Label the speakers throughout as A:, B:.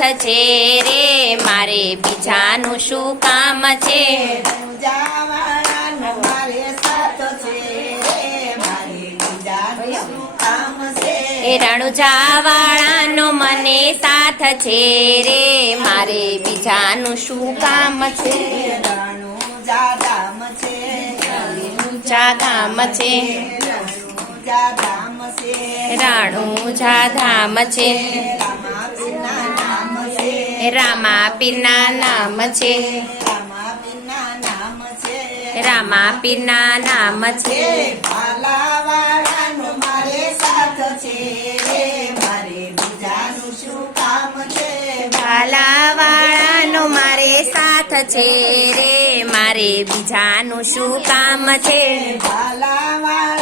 A: સાથ છે રે મારે બીજાનું શું કામ છે? એ રણુજાવાળાનો મને સાથ છે રે મારે બીજાનું શું કામ છે?
B: ધામ છે
A: જા ગામ
B: ધામ છે.
A: રામા પીરના નામ છે.
B: રામાપીરના નામ છે.
A: રામા પીરના નામ છે.
B: ભાલાવાળાનો મારે સાથ છે. રે મારે બીજાનું શું કામ છે?
A: ભાલાવાળાનો મારે સાથ છે. રે મારે બીજાનું શું કામ છે?
B: ભાલાવાળાનો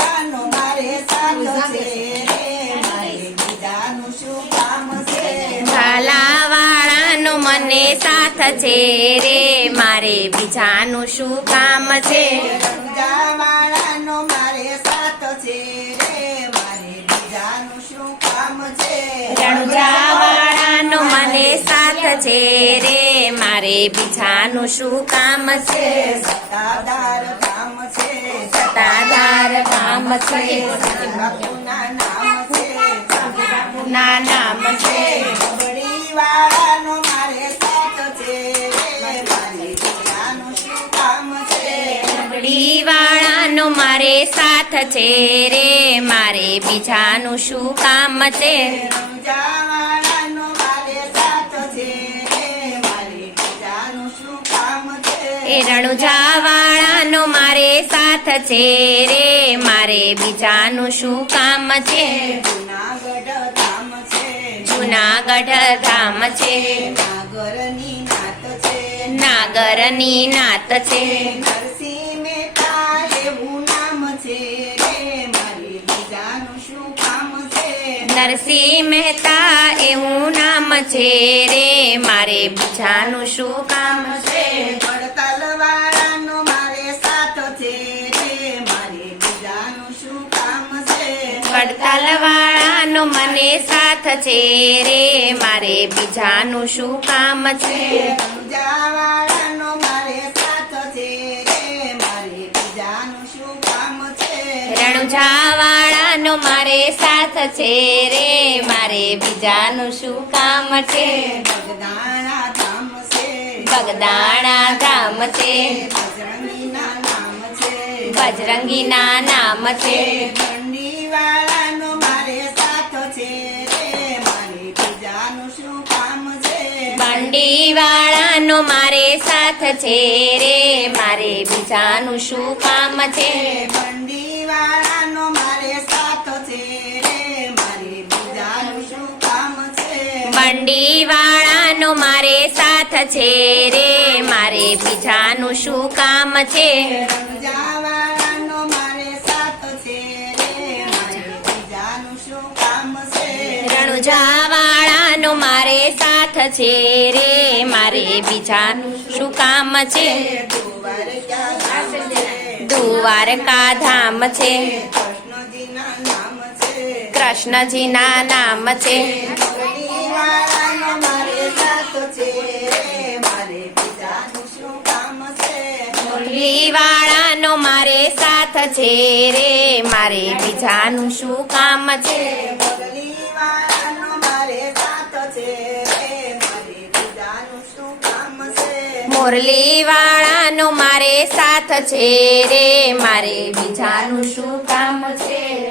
B: સાથ છે રે મારે બીજાનું શું કામ છે? રંજાવાળાનો મારે સાથ છે રે મારે બીજાનું શું કામ છે?
A: રણુજાવાળાનો મને સાથ છે રે મારે બીજાનું શું કામ છે?
B: સત્તાદાર ધામ છે
A: સત્તાધાર કામ છે.
B: બાપુના
A: વાળાનો મારે સાથ છે રે મારે બીજાનું શું કામ છે? એ રણુજાવાળાનો મારે સાથ છે રે મારે બીજાનું શું કામ છે?
B: જુનાગઢ ધામ છે
A: જુનાગઢ ધામ
B: નાગરની નાત છે
A: નાગરની નાત છે.
B: નરસિંહ
A: નરસિંહ મહેતા એવું નામ છે રે. મારે બીજાનું શું કામ છે?
B: પડતલવાળાનો મારે સાથ છે રે. મારે બીજાનું શું કામ છે?
A: પડતાલવાળાનો મને સાથ છે રે. મારે બીજાનું શું કામ છે?
B: રંજાવાળાનો મારે સાથ છે રે. મારે બીજાનું શું કામ છે?
A: રણુજાવાળાનો મારે સાથ છે રે મારે બીજાનું શું કામ છે?
B: બગદાણા ધામ છે.
A: બજરંગી ના
B: બજરંગીના નામ છે.
A: બજરંગીના નામ છે.
B: મારે સાથ છે રે મારે બીજાનું શું કામ છે?
A: બંડીવાળાનો મારે સાથ છે રે મારે બીજાનું શું કામ છે?
B: બંડીવાળાનો
A: બંડીવાળાનો મારે સાથ છે રે. મારે બીજાનું શું કામ છે?
B: રંજાવાળાનો મારે સાથ છે રે. મારે બીજાનું શું કામ છે
A: રણુજાવાળાનો મારે સાથ છે રે. મારે બીજાનું શું કામ છે?
B: દ્વારકા ધામ છે.
A: દ્વારકા ધામ છે.
B: કૃષ્ણજીના નામ છે. બંડીવાળાનો મારે સાથ છે રે મારે બીજાનું શું કામ છે
A: મુરલીવાળાનો મારે સાથ છે મારે બીજાનું શું કામ છે
B: બગલીવાળાનો મારે સાથ છે રે, મારે બીજાનું શું કામ છે?
A: મુરલીવાળાનો મારે સાથ છે રે, મારે બીજાનું શું કામ છે?